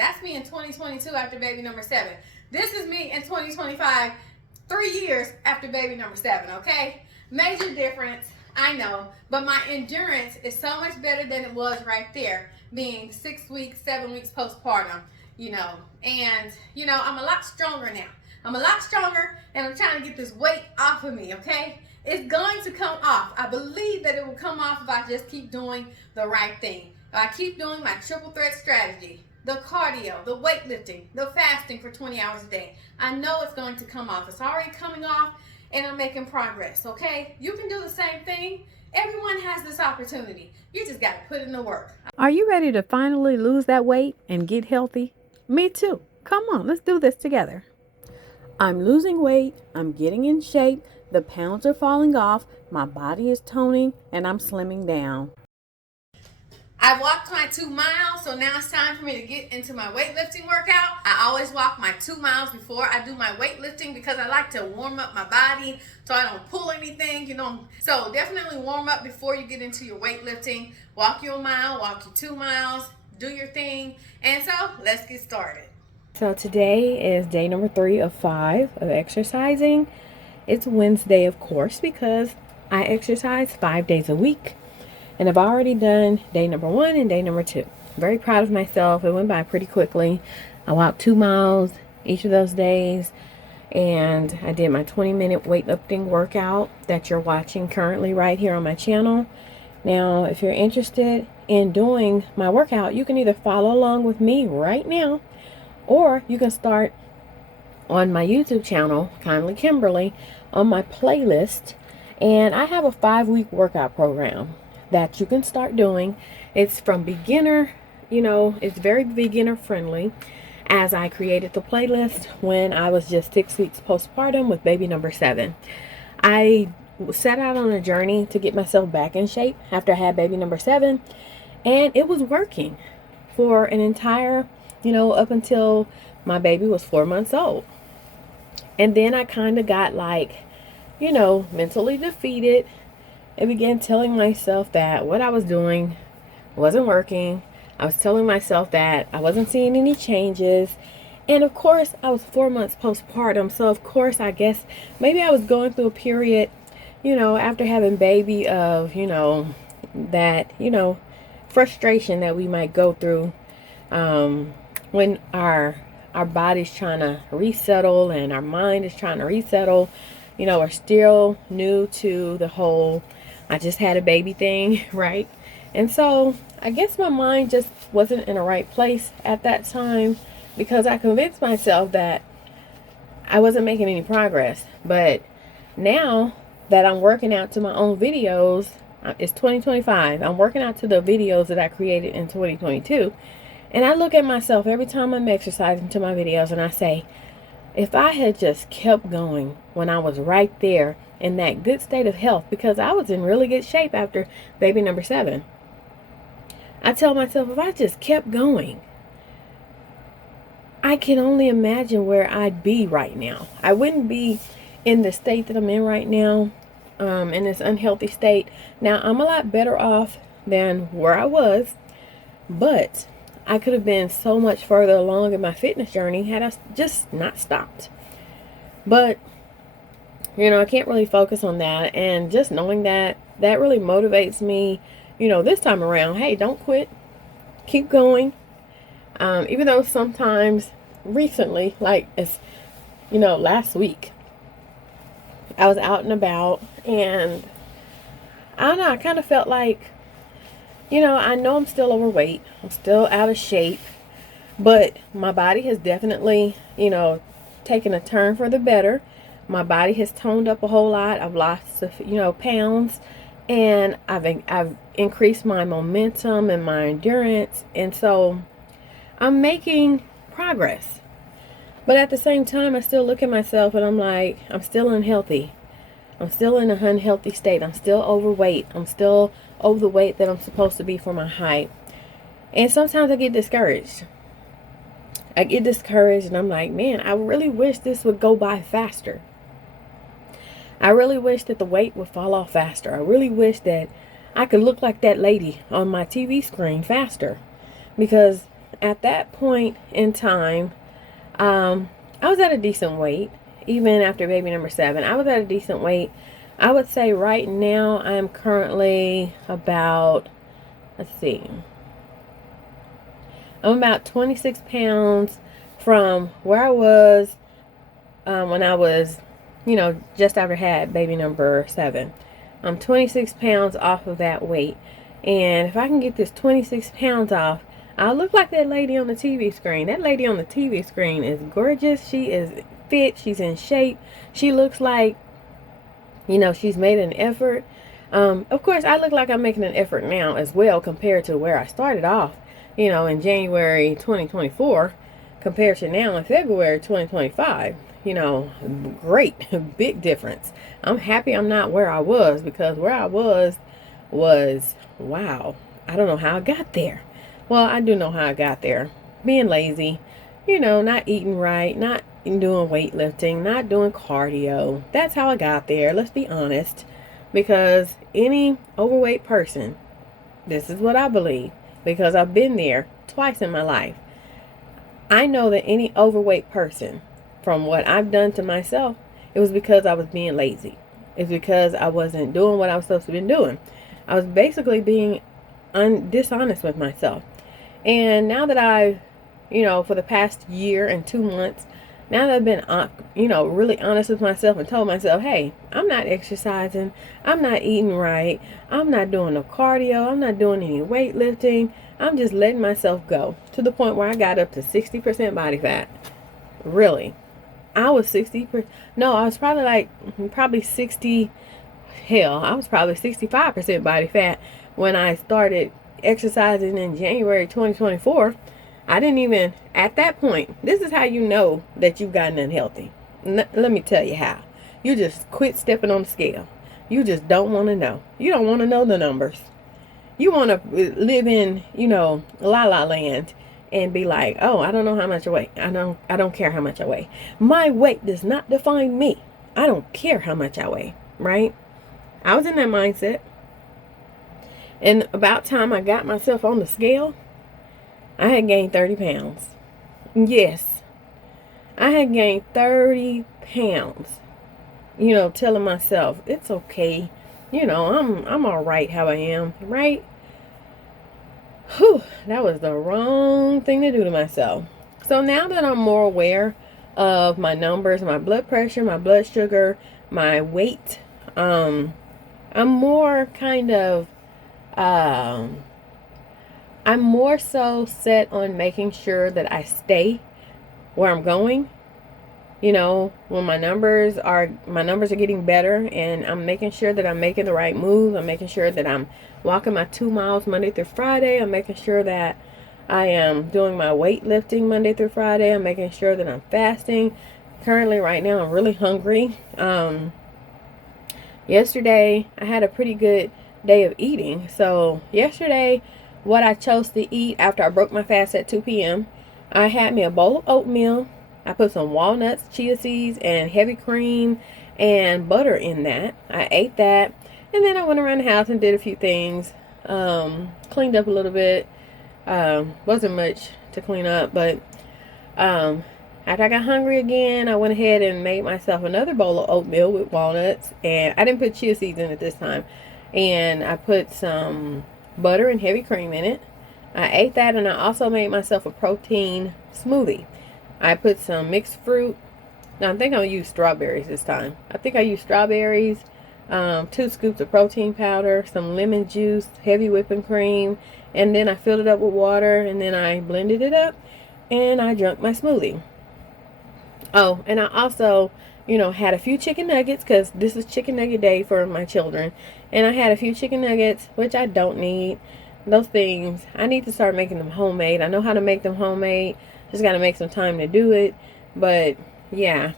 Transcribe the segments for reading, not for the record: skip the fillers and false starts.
That's me in 2022 after baby number 7. This is me in 2025, 3 years after baby number 7, okay? Major difference, I know, but my endurance is so much better than it was right there, being 6 weeks, 7 weeks postpartum, and, I'm a lot stronger now. I'm a lot stronger, and I'm trying to get this weight off of me, okay? It's going to come off. I believe that it will come off if I just keep doing the right thing. If I keep doing my triple threat strategy, the cardio, the weightlifting, the fasting for 20 hours a day. I know it's going to come off. It's already coming off, and I'm making progress, okay? You can do the same thing. Everyone has this opportunity. You just got to put in the work. Are you ready to finally lose that weight and get healthy? Me too. Come on, let's do this together. I'm losing weight. I'm getting in shape. The pounds are falling off. My body is toning, and I'm slimming down. I walked my 2 miles, so now it's time for me to get into my weightlifting workout. I always walk my 2 miles before I do my weightlifting because I like to warm up my body so I don't pull anything, So definitely warm up before you get into your weightlifting. Walk your mile, walk your 2 miles, do your thing. And so let's get started. So today is day number 3 of 5 of exercising. It's Wednesday, of course, because I exercise 5 days a week. And I've already done day number 1 and day number 2. Very proud of myself. It went by pretty quickly. I walked 2 miles each of those days. And I did my 20-minute weightlifting workout that you're watching currently right here on my channel. Now, if you're interested in doing my workout, you can either follow along with me right now, or you can start on my YouTube channel, Kindly Kimberly, on my playlist. And I have a 5-week workout program that you can start doing. It's from beginner, it's very beginner friendly, as I created the playlist when I was just 6 weeks postpartum with baby number 7. I set out on a journey to get myself back in shape after I had baby number 7, and it was working for an entire, up until my baby was 4 months old. And then I kind of got mentally defeated. I began telling myself that what I was doing wasn't working. I was telling myself that I wasn't seeing any changes. And of course, I was 4 months postpartum. So of course, I guess maybe I was going through a period, after having baby of, that, frustration that we might go through when our body's trying to resettle and our mind is trying to resettle. We're still new to the whole I just had a baby thing, right? And so I guess my mind just wasn't in the right place at that time, because I convinced myself that I wasn't making any progress. But now that I'm working out to my own videos, it's 2025. I'm working out to the videos that I created in 2022. And I look at myself every time I'm exercising to my videos and I say, if I had just kept going when I was right there in that good state of health, because I was in really good shape after baby number 7. I tell myself, if I just kept going, I can only imagine where I'd be right now. I wouldn't be in the state that I'm in right now, in this unhealthy state. Now, I'm a lot better off than where I was, but I could have been so much further along in my fitness journey had I just not stopped. But, I can't really focus on that. And just knowing that really motivates me, this time around. Hey, don't quit. Keep going. Even though sometimes recently, last week, I was out and about and I don't know, I kind of felt like, I know I'm still overweight. I'm still out of shape, but my body has definitely, taken a turn for the better. My body has toned up a whole lot. I've lost, pounds, and I've increased my momentum and my endurance. And so I'm making progress. But at the same time, I still look at myself and I'm like, I'm still unhealthy. I'm still in an unhealthy state. I'm still overweight. I'm still over the weight that I'm supposed to be for my height. And sometimes I get discouraged. And I'm like, man, I really wish this would go by faster. I really wish that the weight would fall off faster. I really wish that I could look like that lady on my TV screen faster. Because at that point in time, I was at a decent weight. Even after baby number 7, I was at a decent weight. I would say right now I'm currently about, let's see, I'm about 26 pounds from where I was when I was, just after had baby number 7. I'm 26 pounds off of that weight. And if I can get this 26 pounds off, I'll look like that lady on the TV screen. That lady on the TV screen is gorgeous. She is fit. She's in shape. She looks like, she's made an effort. Of course, I look like I'm making an effort now as well compared to where I started off, in January 2024 compared to now in February 2025. Great, big difference. I'm happy I'm not where I was, because where I was, wow, I don't know how I got there. Well, I do know how I got there. Being lazy, not eating right, not doing weightlifting, not doing cardio. That's how I got there. Let's be honest. Because any overweight person, this is what I believe, because I've been there twice in my life. I know that any overweight person, from what I've done to myself, it was because I was being lazy. It's because I wasn't doing what I was supposed to be doing. I was basically being dishonest with myself. And now that I've, for the past year and 2 months, now that I've been, really honest with myself and told myself, hey, I'm not exercising, I'm not eating right, I'm not doing no cardio, I'm not doing any weightlifting, I'm just letting myself go, to the point where I got up to 60% body fat. Really. I was 60%, no, I was probably 60, hell, I was probably 65% body fat when I started exercising in January 2024. I didn't even, at that point, this is how you know that you've gotten unhealthy. Let me tell you how. You just quit stepping on the scale. You just don't want to know. You don't want to know the numbers. You want to live in, la la land and be like, oh, I don't know how much I weigh. I don't care how much I weigh. My weight does not define me. I don't care how much I weigh, right? I was in that mindset. And about time I got myself on the scale, I had gained 30 pounds. Yes, I had gained 30 pounds. Telling myself, it's okay. I'm all right how I am, right? Whew, that was the wrong thing to do to myself. So now that I'm more aware of my numbers, my blood pressure, my blood sugar, my weight, I'm more kind of, I'm more so set on making sure that I stay where I'm going. When my numbers are getting better, and I'm making sure that I'm making the right moves. I'm making sure that I'm walking my 2 miles Monday through Friday. I'm making sure that I am doing my weightlifting Monday through Friday. I'm making sure that I'm fasting. Currently, right now, I'm really hungry. Yesterday, I had a pretty good day of eating. So yesterday, what I chose to eat after I broke my fast at 2 p.m., I had me a bowl of oatmeal. I put some walnuts, chia seeds, and heavy cream and butter in that. I ate that. And then I went around the house and did a few things. Cleaned up a little bit. Wasn't much to clean up, but after I got hungry again, I went ahead and made myself another bowl of oatmeal with walnuts. And I didn't put chia seeds in it this time. And I put some butter and heavy cream in it. I ate that, and I also made myself a protein smoothie. I put some mixed fruit. Now I think I'll use strawberries this time. I think I used strawberries, 2 scoops of protein powder, some lemon juice, heavy whipping cream, and then I filled it up with water, and then I blended it up, and I drank my smoothie. Oh, and I also, had a few chicken nuggets, because this is chicken nugget day for my children. And I had a few chicken nuggets, which I don't need. Those things, I need to start making them homemade. I know how to make them homemade. Just got to make some time to do it. But yeah,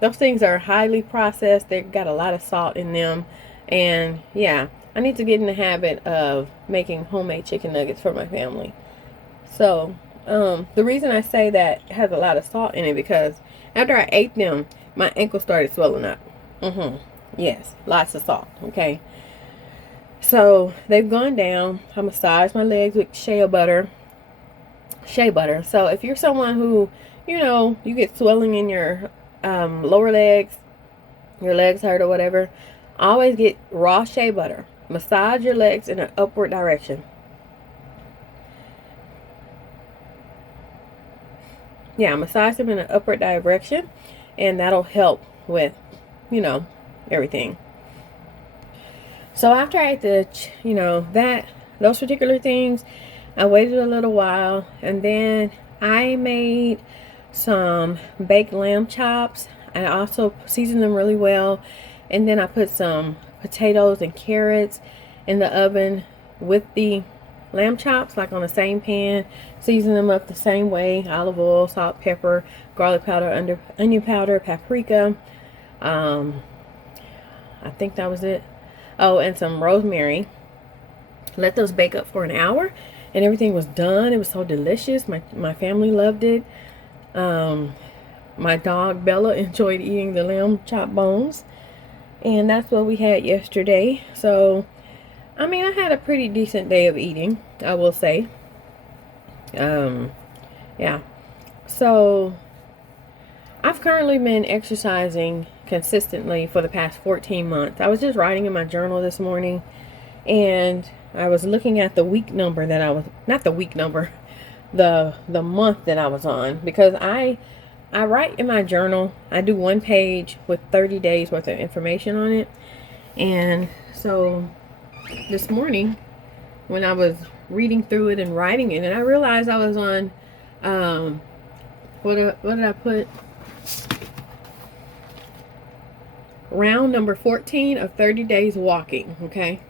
those things are highly processed. They got a lot of salt in them. And yeah, I need to get in the habit of making homemade chicken nuggets for my family. So the reason I say that it has a lot of salt in it, because after I ate them, my ankle started swelling up. Yes, lots of salt. Okay. So they've gone down. I massaged my legs with shea butter. shea butter. So if you're someone who, you get swelling in your lower legs, your legs hurt or whatever, always get raw shea butter. Massage your legs in an upward direction. Yeah, massage them in an upward direction, and that'll help with, everything. So after I ate those particular things, I waited a little while, and then I made some baked lamb chops. I also seasoned them really well, and then I put some potatoes and carrots in the oven with the lamb chops, like on the same pan. Season them up the same way: olive oil, salt, pepper, garlic powder, onion powder, paprika. I think that was it. Oh, and some rosemary. Let those bake up for an hour, and everything was done. It was so delicious. My family loved it. My dog Bella enjoyed eating the lamb chop bones, and that's what we had yesterday. So, I had a pretty decent day of eating, I will say. Yeah. So, I've currently been exercising consistently for the past 14 months. I was just writing in my journal this morning, and I was looking at the week number that I was, not the week number, the month that I was on, because I write in my journal. I do one page with 30 days worth of information on it. And so this morning, when I was reading through it and writing it, and I realized I was on, what did I put? Round number 14 of 30 days walking. Okay.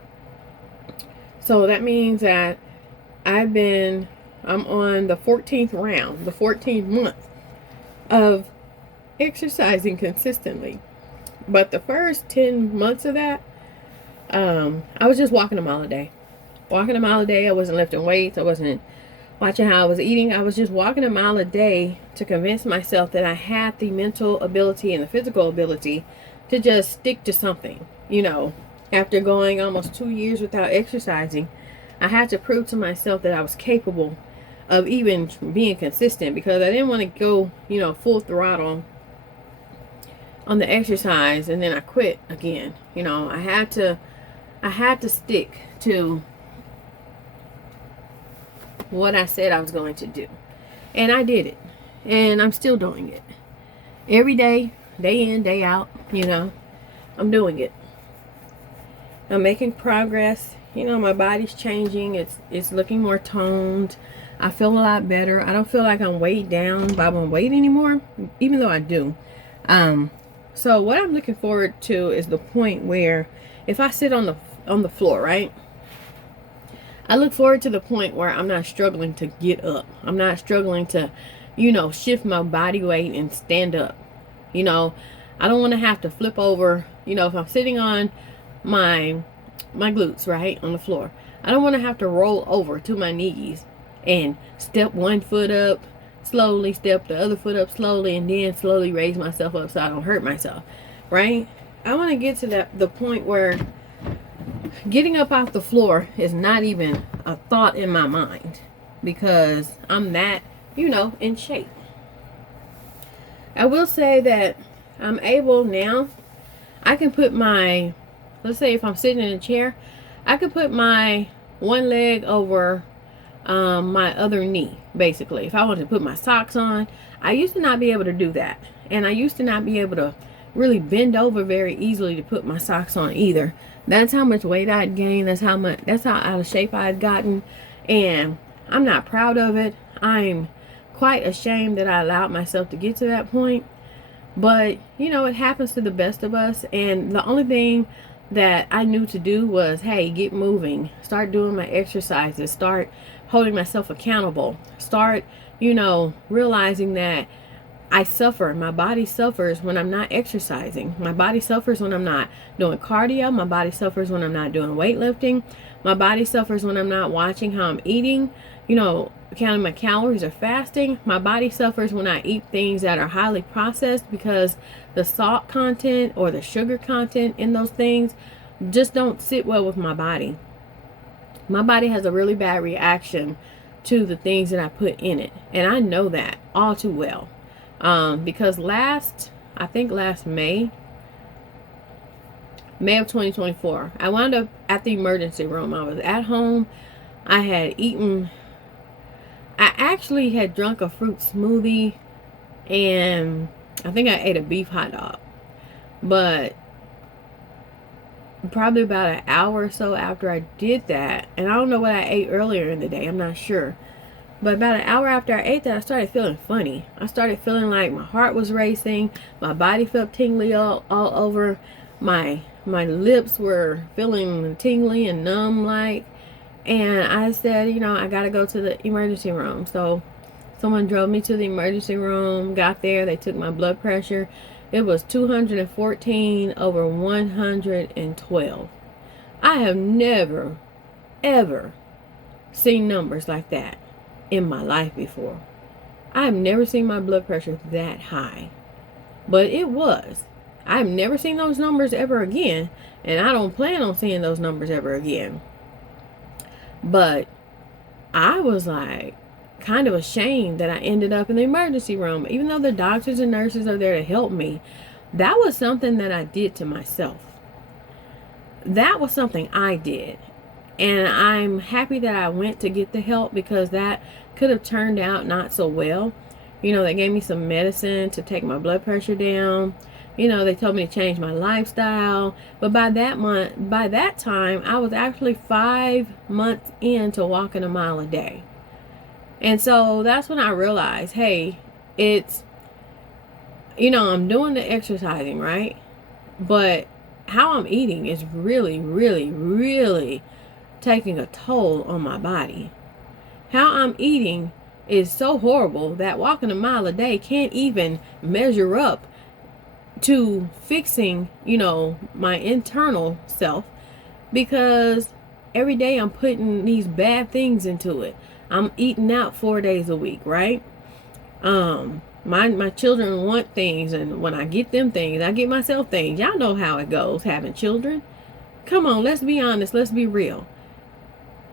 So that means that I'm on the 14th round, the 14th month of exercising consistently. But the first 10 months of that, I was just walking a mile a day. I wasn't lifting weights. I wasn't watching how I was eating. I was just walking a mile a day to convince myself that I had the mental ability and the physical ability to just stick to something. After going almost 2 years without exercising, I had to prove to myself that I was capable of even being consistent, because I didn't want to go, full throttle on the exercise and then I quit again. I had to stick to what I said I was going to do. And I did it. And I'm still doing it. Every day, day in, day out, I'm doing it. I'm making progress. My body's changing. It's looking more toned. I feel a lot better. I don't feel like I'm weighed down by my weight anymore, even though I do. So what I'm looking forward to is the point where if I sit on the floor, right? I look forward to the point where I'm not struggling to get up. I'm not struggling to, shift my body weight and stand up. I don't want to have to flip over. If I'm sitting on my glutes, right, on the floor, I don't want to have to roll over to my knees and step one foot up slowly, step the other foot up slowly, and then slowly raise myself up so I don't hurt myself, right? I want to get to the point where getting up off the floor is not even a thought in my mind, because I'm that, in shape. I will say that I'm able now, I can put let's say if I'm sitting in a chair, I could put my one leg over my other knee, basically. If I wanted to put my socks on, I used to not be able to do that. And I used to not be able to really bend over very easily to put my socks on either. That's how much weight I'd gained. That's how out of shape I had gotten. And I'm not proud of it. I'm quite ashamed that I allowed myself to get to that point. But, it happens to the best of us. And the only thing that I knew to do was, hey, get moving. Start doing my exercises. Start holding myself accountable. Start, realizing that I suffer. My body suffers when I'm not exercising. My body suffers when I'm not doing cardio. My body suffers when I'm not doing weightlifting. My body suffers when I'm not watching how I'm eating, counting my calories or fasting. My body suffers when I eat things that are highly processed, because the salt content or the sugar content in those things just don't sit well with my body. My body has a really bad reaction to the things that I put in it. And I know that all too well. Because last May of 2024, I wound up at the emergency room. I was at home. I actually had drunk a fruit smoothie, and I think I ate a beef hot dog. But probably about an hour or so after I did that, and I don't know what I ate earlier in the day, I'm not sure, but about an hour after I ate that, I started feeling funny. I started feeling like my heart was racing, my body felt tingly all over, my lips were feeling tingly and numb like, and I said, you know, I gotta go to the emergency room. So someone drove me to the emergency room, got there, they took my blood pressure. It was 214 over 112. I have never, ever seen numbers like that in my life before. I have never seen my blood pressure that high. But it was. I've never seen those numbers ever again. And I don't plan on seeing those numbers ever again. But I was like kind of ashamed that I ended up in the emergency room. Even though the doctors and nurses are there to help me, that was something that I did to myself. That was something I did. And I'm happy that I went to get the help, because that could have turned out not so well. You know, they gave me some medicine to take my blood pressure down. You know, they told me to change my lifestyle. But by that time, I was actually 5 months into walking a mile a day. And so that's when I realized, hey, it's, you know, I'm doing the exercising, right? But how I'm eating is really, really, really taking a toll on my body. How I'm eating is so horrible that walking a mile a day can't even measure up to fixing, you know, my internal self, because every day I'm putting these bad things into it. I'm eating out 4 days a week, right? My children want things, and when I get them things, I get myself things. Y'all know how it goes having children. Come on, let's be honest, let's be real.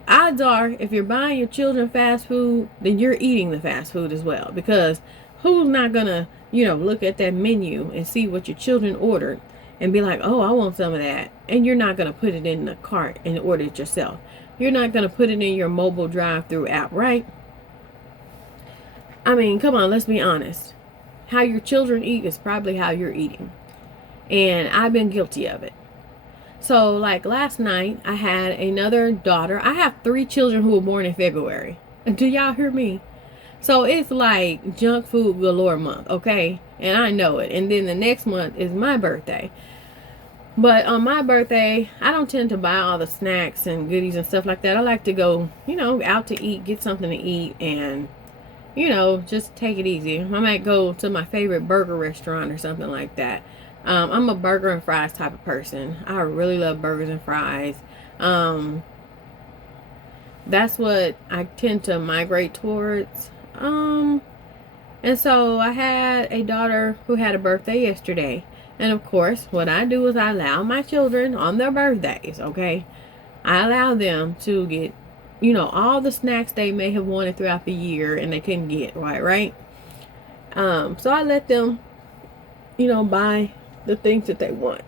Odds are, if you're buying your children fast food, then you're eating the fast food as well, because who's not gonna, you know, look at that menu and see what your children ordered and be like, oh, I want some of that, and you're not gonna put it in the cart and order it yourself. You're not gonna put it in your mobile drive-through app, right? I mean, come on, let's be honest. How your children eat is probably how you're eating, and I've been guilty of it. So, like last night, I had another daughter. I have 3 children who were born in February. Do y'all hear me? So it's like junk food galore month, okay? And I know it. And then the next month is my birthday. But on my birthday, I don't tend to buy all the snacks and goodies and stuff like that. I like to go, you know, out to eat, get something to eat, and, you know, just take it easy. I might go to my favorite burger restaurant or something like that. I'm a burger and fries type of person. I really love burgers and fries. That's what I tend to migrate towards. And so I had a daughter who had a birthday yesterday. And of course, what I do is I allow my children on their birthdays, okay? I allow them to get, you know, all the snacks they may have wanted throughout the year and they couldn't get, right? So I let them, you know, buy the things that they want.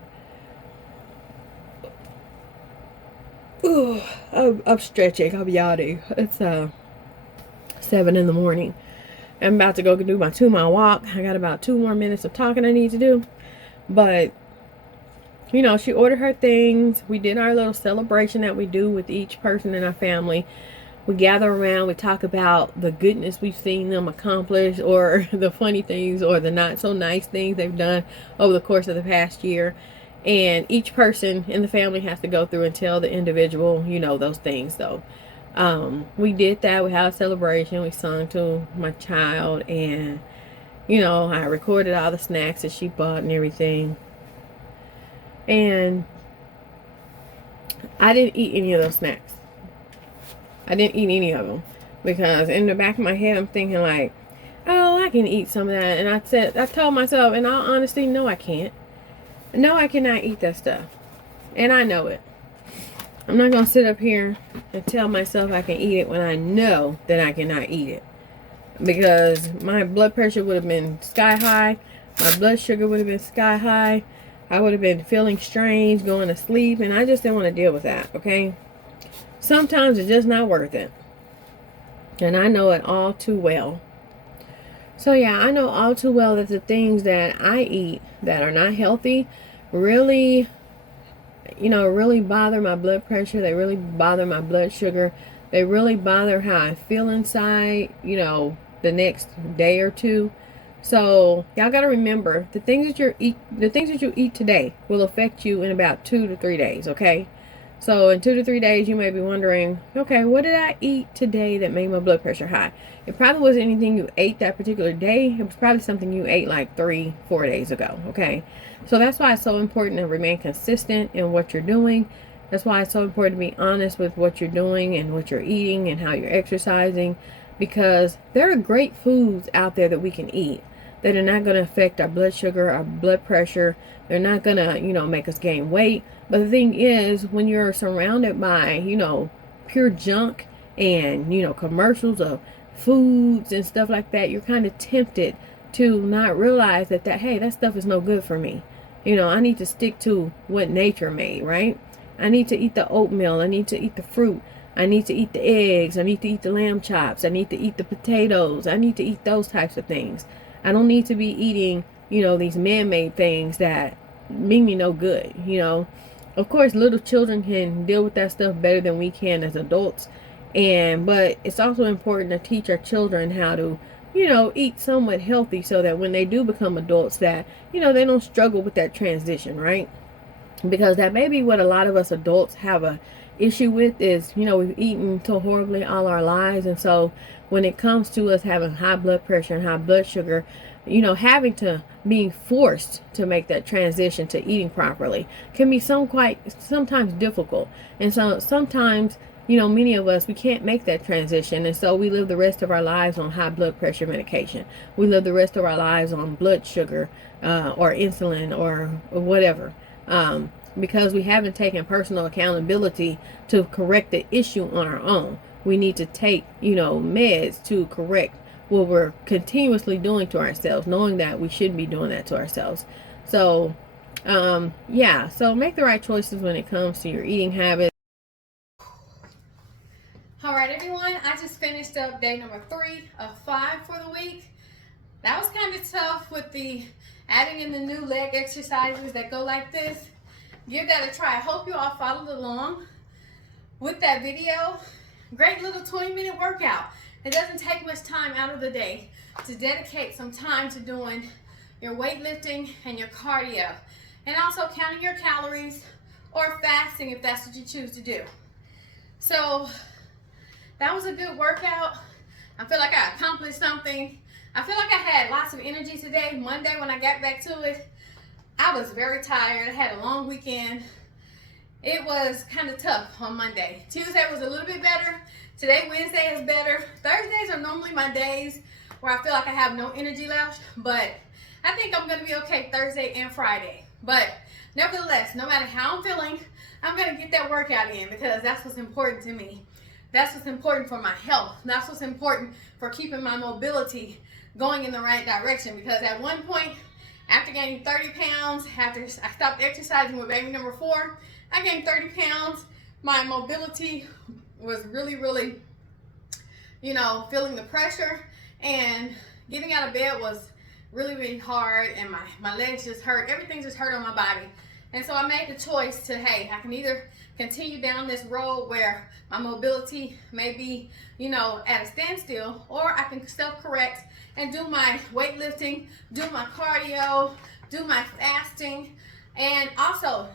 Ooh, I'm stretching. I'm yawning. It's 7 in the morning. I'm about to go do my 2-mile walk. I got about 2 more minutes of talking I need to do. But, you know, she ordered her things. We did our little celebration that we do with each person in our family. We gather around, we talk about the goodness we've seen them accomplish, or the funny things, or the not so nice things they've done over the course of the past year. And each person in the family has to go through and tell the individual, you know, those things. So we did that. We had a celebration. We sung to my child, and, you know, I recorded all the snacks that she bought and everything. And I didn't eat any of those snacks. I didn't eat any of them, because in the back of my head I'm thinking like, oh, I can eat some of that. And I told myself, in all honesty, no, I can't. No, I cannot eat that stuff. And I know it. I'm not going to sit up here and tell myself I can eat it when I know that I cannot eat it. Because my blood pressure would have been sky high. My blood sugar would have been sky high. I would have been feeling strange, going to sleep. And I just didn't want to deal with that, okay? Sometimes it's just not worth it. And I know it all too well. So yeah, I know all too well that the things that I eat that are not healthy really, really bother my blood pressure. They really bother my blood sugar. They really bother how I feel inside, the next day or two. So y'all got to remember the things that you eat today will affect you in about 2 to 3 days, okay? So in 2 to 3 days, you may be wondering, okay, what did I eat today that made my blood pressure high? It probably wasn't anything you ate that particular day. It was probably something you ate like 3-4 days ago, okay? So that's why it's so important to remain consistent in what you're doing. That's why it's so important to be honest with what you're doing and what you're eating and how you're exercising, because there are great foods out there that we can eat that are not going to affect our blood sugar, our blood pressure. They're not going to, make us gain weight. But the thing is, when you're surrounded by, pure junk and, commercials of foods and stuff like that, you're kind of tempted to not realize that, hey, that stuff is no good for me. I need to stick to what nature made, right? I need to eat the oatmeal. I need to eat the fruit. I need to eat the eggs. I need to eat the lamb chops. I need to eat the potatoes. I need to eat those types of things. I don't need to be eating, these man-made things that mean me no good, Of course, little children can deal with that stuff better than we can as adults. But it's also important to teach our children how to, eat somewhat healthy so that when they do become adults that, they don't struggle with that transition, right? Because that may be what a lot of us adults have a issue with is, we've eaten so horribly all our lives. And so when it comes to us having high blood pressure and high blood sugar, being forced to make that transition to eating properly can be sometimes difficult. And so sometimes, many of us, we can't make that transition. And so we live the rest of our lives on high blood pressure medication. We live the rest of our lives on blood sugar or insulin or whatever. Because we haven't taken personal accountability to correct the issue on our own. We need to take, meds to correct what we're continuously doing to ourselves, knowing that we shouldn't be doing that to ourselves. So, so make the right choices when it comes to your eating habits. All right, everyone, I just finished up day number 3 of 5 for the week. That was kind of tough with the adding in the new leg exercises that go like this. Give that a try. I hope you all followed along with that video. Great little 20-minute workout. It doesn't take much time out of the day to dedicate some time to doing your weightlifting and your cardio. And also counting your calories or fasting if that's what you choose to do. So that was a good workout. I feel like I accomplished something. I feel like I had lots of energy today. Monday when I got back to it, I was very tired. I had a long weekend. It was kind of tough on Monday. Tuesday was a little bit better. Today, Wednesday is better. Thursdays are normally my days where I feel like I have no energy left, but I think I'm going to be okay Thursday and Friday. But nevertheless, no matter how I'm feeling, I'm going to get that workout in because that's what's important to me. That's what's important for my health. That's what's important for keeping my mobility going in the right direction, because at one point, after gaining 30 pounds, after I stopped exercising with baby number 4, I gained 30 pounds. My mobility was really, feeling the pressure, and getting out of bed was really hard, and my legs just hurt. Everything just hurt on my body. And so I made the choice to, hey, I can either continue down this road where my mobility may be, at a standstill, or I can self-correct and do my weightlifting, do my cardio, do my fasting, and also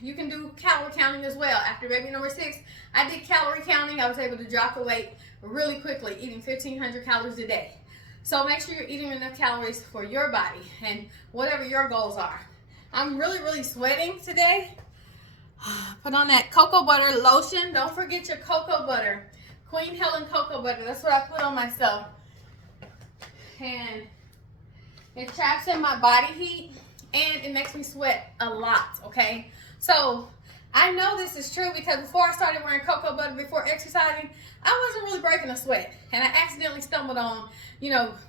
you can do calorie counting as well. After baby number 6, I did calorie counting. I was able to drop the weight really quickly, eating 1,500 calories a day. So make sure you're eating enough calories for your body and whatever your goals are. I'm really sweating today. Put on that cocoa butter lotion. Don't forget your cocoa butter. Queen Helen cocoa butter. That's what I put on myself. And it traps in my body heat and it makes me sweat a lot, okay? So I know this is true because before I started wearing cocoa butter before exercising, I wasn't really breaking a sweat. And I accidentally stumbled on,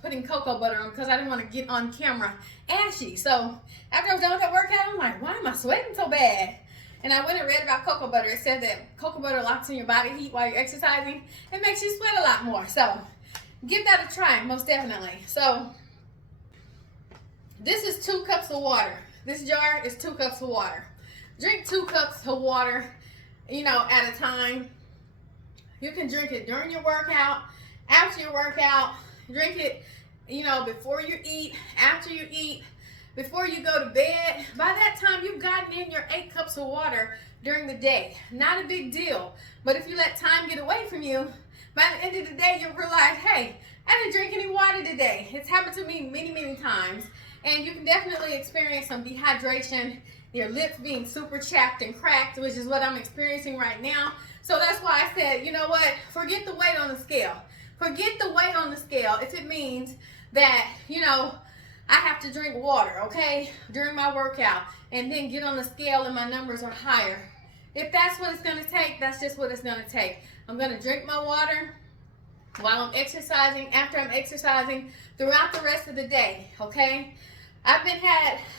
putting cocoa butter on because I didn't want to get on camera ashy. So after I was done with that workout, I'm like, why am I sweating so bad? And I went and read about cocoa butter. It said that cocoa butter locks in your body heat while you're exercising. It makes you sweat a lot more. So give that a try, most definitely. So this is 2 cups of water. This jar is 2 cups of water. Drink 2 cups of water, at a time. You can drink it during your workout, after your workout. Drink it, before you eat, after you eat, before you go to bed. By that time, you've gotten in your 8 cups of water during the day. Not a big deal. But if you let time get away from you, by the end of the day, you'll realize, hey, I didn't drink any water today. It's happened to me many, many times. And you can definitely experience some dehydration, your lips being super chapped and cracked, which is what I'm experiencing right now. So that's why I said, you know what, forget the weight on the scale. Forget the weight on the scale if it means that, I have to drink water, okay, during my workout and then get on the scale and my numbers are higher. If that's what it's going to take, that's just what it's going to take. I'm going to drink my water while I'm exercising, after I'm exercising, throughout the rest of the day, okay?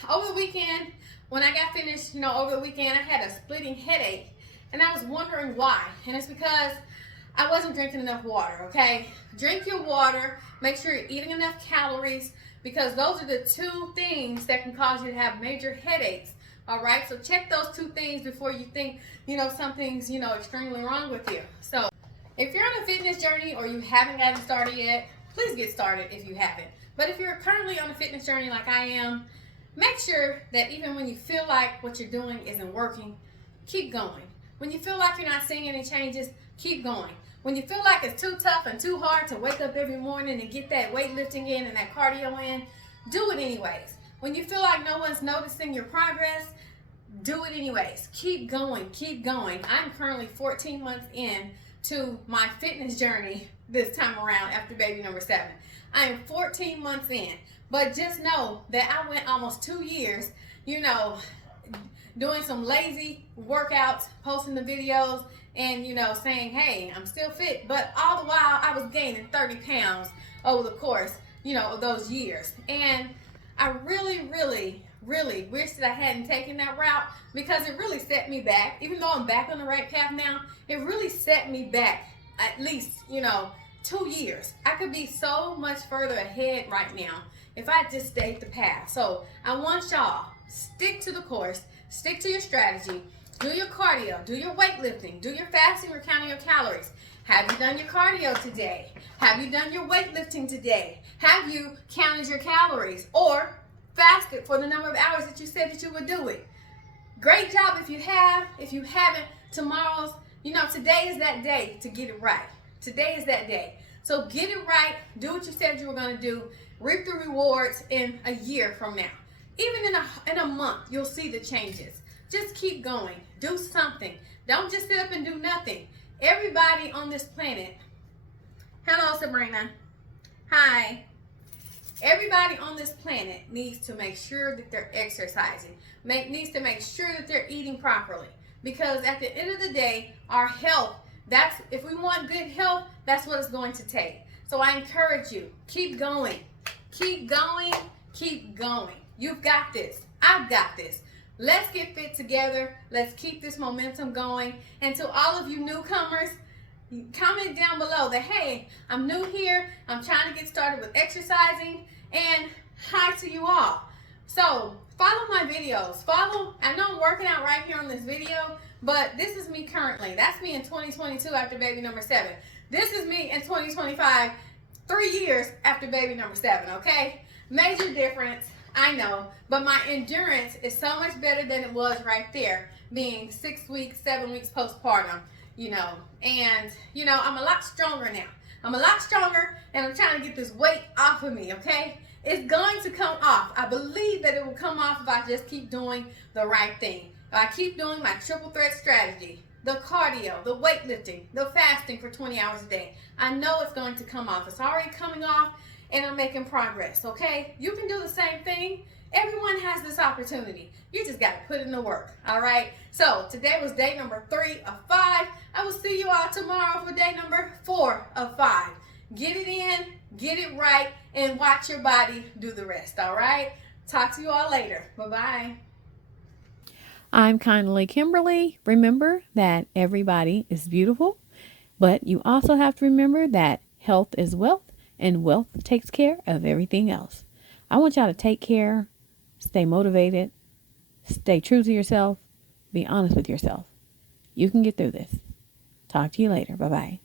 Over the weekend, when I got finished, over the weekend, I had a splitting headache, and I was wondering why. And it's because I wasn't drinking enough water, okay? Drink your water, make sure you're eating enough calories, because those are the 2 things that can cause you to have major headaches, all right? So check those 2 things before you think, something's, extremely wrong with you. So if you're on a fitness journey or you haven't gotten started yet, please get started if you haven't. But if you're currently on a fitness journey like I am, make sure that even when you feel like what you're doing isn't working, keep going. When you feel like you're not seeing any changes, keep going. When you feel like it's too tough and too hard to wake up every morning and get that weightlifting in and that cardio in, do it anyways. When you feel like no one's noticing your progress, do it anyways. Keep going, keep going. I'm currently 14 months in to my fitness journey this time around after baby number 7. I am 14 months in, but just know that I went almost 2 years, doing some lazy workouts, posting the videos, and, saying, hey, I'm still fit. But all the while, I was gaining 30 pounds over the course, of those years. And I really, really, really wish that I hadn't taken that route, because it really set me back. Even though I'm back on the right path now, it really set me back at least, 2 years. I could be so much further ahead right now if I just stayed the path. So I want y'all, stick to the course, stick to your strategy, do your cardio, do your weightlifting, do your fasting or counting your calories. Have you done your cardio today? Have you done your weightlifting today? Have you counted your calories or fasted for the number of hours that you said that you would do it? Great job if you have. If you haven't, today is that day to get it right. Today is that day. So get it right. Do what you said you were going to do. Reap the rewards in a year from now. Even in a month, you'll see the changes. Just keep going. Do something. Don't just sit up and do nothing. Everybody on this planet. Hello, Sabrina. Hi. Everybody on this planet needs to make sure that they're exercising. Needs to make sure that they're eating properly. Because at the end of the day, our health, if we want good health, that's what it's going to take. So I encourage you, keep going. Keep going. Keep going. You've got this. I've got this. Let's get fit together. Let's keep this momentum going. And to all of you newcomers, comment down below that, hey, I'm new here. I'm trying to get started with exercising. And hi to you all. So follow my videos. I know I'm working out right here on this video, but this is me currently. That's me in 2022 after baby number 7. This is me in 2025, 3 years after baby number 7, okay? Major difference, I know, but my endurance is so much better than it was right there, being 6 weeks, 7 weeks postpartum, and, I'm a lot stronger now. I'm a lot stronger, and I'm trying to get this weight off of me, okay? It's going to come off. I believe that it will come off if I just keep doing the right thing. If I keep doing my triple threat strategy, the cardio, the weightlifting, the fasting for 20 hours a day. I know it's going to come off. It's already coming off, and I'm making progress, okay? You can do the same thing. Everyone has this opportunity. You just got to put in the work, all right? So today was day number 3 of 5. I will see you all tomorrow for day number 4 of 5. Get it in, get it right, and watch your body do the rest, all right? Talk to you all later. Bye-bye. I'm Kindly Kimberly. Remember that everybody is beautiful, but you also have to remember that health is wealth, and wealth takes care of everything else. I want y'all to take care, stay motivated, stay true to yourself, be honest with yourself. You can get through this. Talk to you later. Bye-bye.